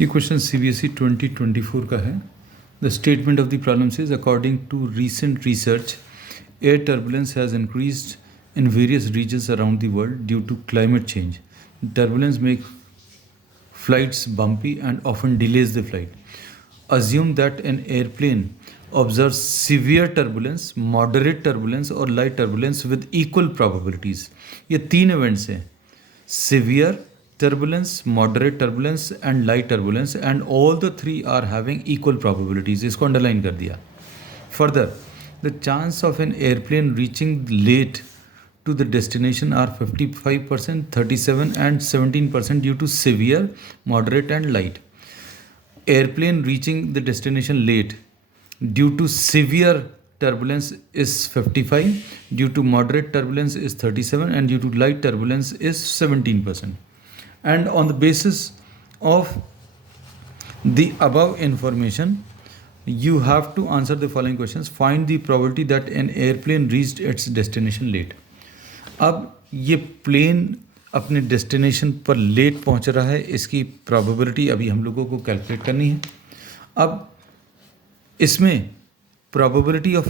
ये question CBSE 2024 का है. The statement of the problem says according to recent research air turbulence has increased in various regions around the world due to climate change. Turbulence makes flights bumpy and often delays the flight. Assume that an airplane observes severe turbulence, moderate turbulence or light turbulence with equal probabilities. ये तीन events हैं, severe turbulence, moderate turbulence and light turbulence, and all the three are having equal probabilities. इसको underline कर दिया. Further, the chance of an airplane reaching late to the destination are 55%, 37% and 17% due to severe, moderate and light. Airplane reaching the destination late due to severe turbulence is 55, due to moderate turbulence is 37 and due to light turbulence is 17%. And on the basis of the above information, you have to answer the following questions. Find the probability that an airplane reached its destination late. अब ये plane अपने destination पर late पहुंच रहा है, इसकी probability अभी हम लोगों को कैलकुलेट करनी है. अब इसमें प्रोबेबिलिटी ऑफ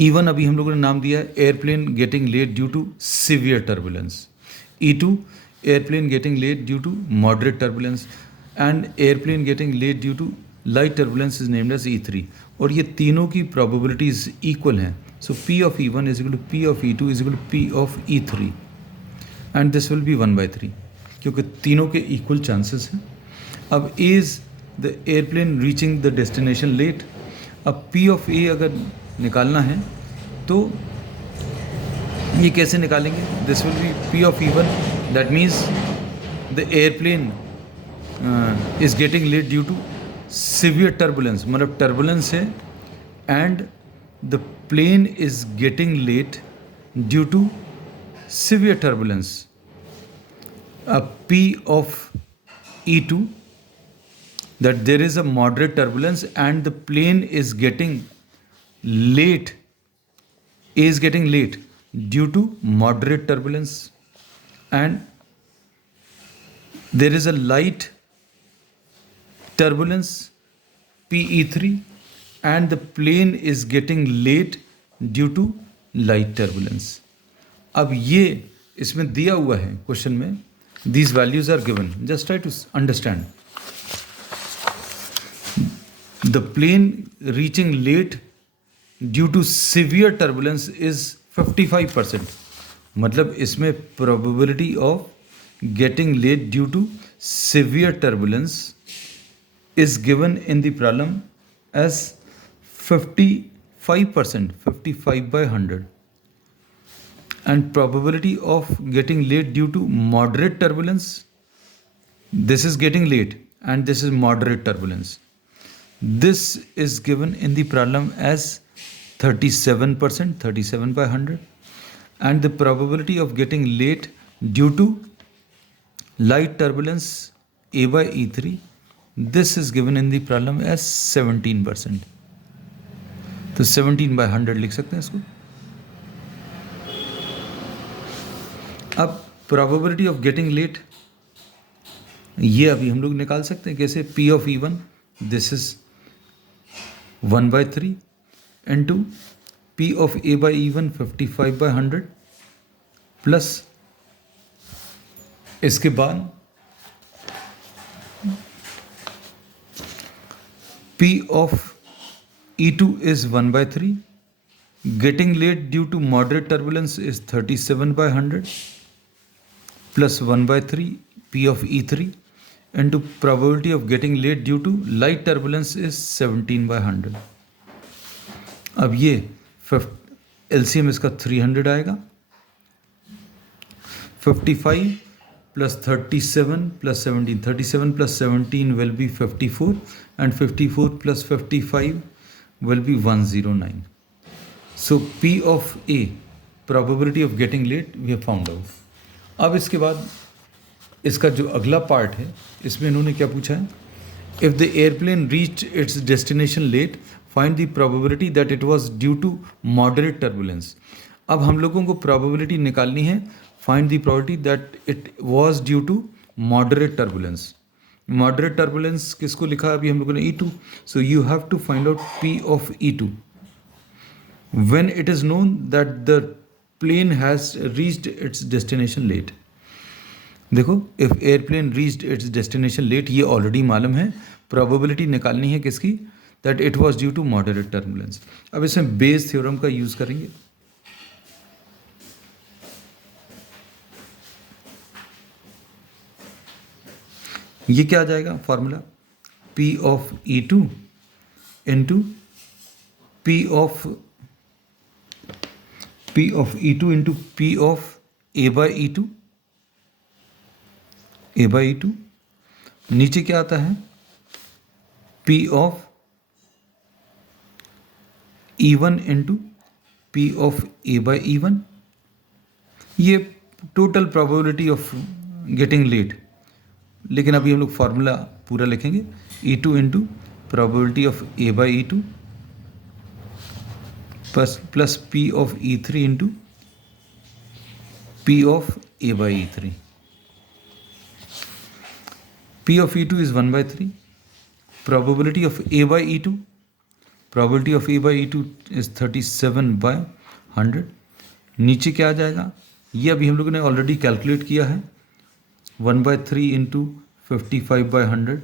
E1 अभी हम लोगों ने नाम दिया है airplane getting late due to severe turbulence. E2 airplane getting late due to moderate turbulence and airplane getting late due to light turbulence is named as E3. और ये तीनों की प्रोबेबिलिटीज इक्वल हैं. So P of E1 is equal to P of E2 is equal to P of E3 and this will be 1/3 क्योंकि तीनों के equal chances हैं. अब A is the airplane reaching the destination late. अब P of A अगर निकालना है तो ये कैसे निकालेंगे? This will be P of E1, that means the airplane is getting late due to severe turbulence, मतलब turbulence है and the plane is getting late due to severe turbulence. P of E2, that there is a moderate turbulence and the plane is getting late, is getting late due to moderate turbulence, and there is a light turbulence PE3 and the plane is getting late due to light turbulence. अब ये इसमें दिया हुआ है question में, these values are given, just try to understand. The plane reaching late due to severe turbulence is 55%. मतलब इसमें probability of getting late due to severe turbulence is given in the problem as 55%, 55/100, and probability of getting late due to moderate turbulence, this is getting late and this is moderate turbulence, this is given in the problem as 37%, 37/100, and the probability of getting late due to light turbulence A/E3, this is given in the problem as 17%. तो 17/100 लिख सकते हैं इसको. अब probability of getting late ये अभी हम लोग निकाल सकते हैं कैसे? P of E1, this is 1/3 into P of A/E1 55/100 plus इसके बाद P of E2 is 1/3, getting late due to moderate turbulence is 37/100 plus 1/3 P of E3 into probability of getting late due to light turbulence is 17/100. अब ये LCM इसका 300 आएगा. 55 plus 37 plus 17, 37 plus 17 will be 54 and 54 plus 55 will be 109. So P of A, probability of getting late, we have found out. अब इसके बाद इसका जो अगला पार्ट है इसमें इन्होंने क्या पूछा है? If the airplane reached its destination late, find the probability that it was due to moderate turbulence. अब हम लोगों को probability निकालनी है, find the probability that it was due to moderate turbulence. Moderate turbulence किसको लिखा अभी हम लोगों ने E2. So you have to find out P of E2 when it is known that the plane has reached its destination late. देखो, if airplane reached its destination late, ये already मालूम है. प्रोबेबिलिटी निकालनी है किसकी, that it was due to moderate turbulence. अब इसमें Bayes theorem का यूज करेंगे. ये क्या आ जाएगा formula, P of E2 into P of E2 into P of A by E2. A by E2. नीचे क्या आता है, P of E1 into P of A by E1. ये total probability of getting late. लेकिन अभी हम लोग formula पूरा लिखेंगे, E2 into probability of A by E2 plus P of E3 into P of A by E3. P of E2 is 1 by 3. Probability of A by E2. Probability of A by E2 is 37 by 100. नीचे क्या आ जाएगा, ये अभी हम लोगों ने already calculate किया है. 1 by 3 into 55 by 100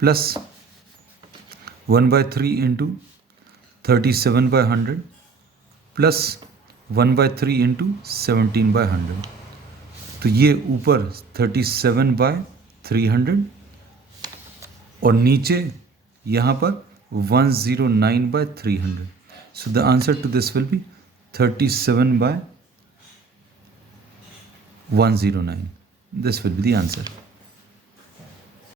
plus 1 by 3 into 37 by 100 plus 1 by 3 into 17 by 100. तो ये ऊपर 37 by 300 और नीचे यहाँ पर 109 by 300. So the answer to this will be 37 by 109. This will be the answer.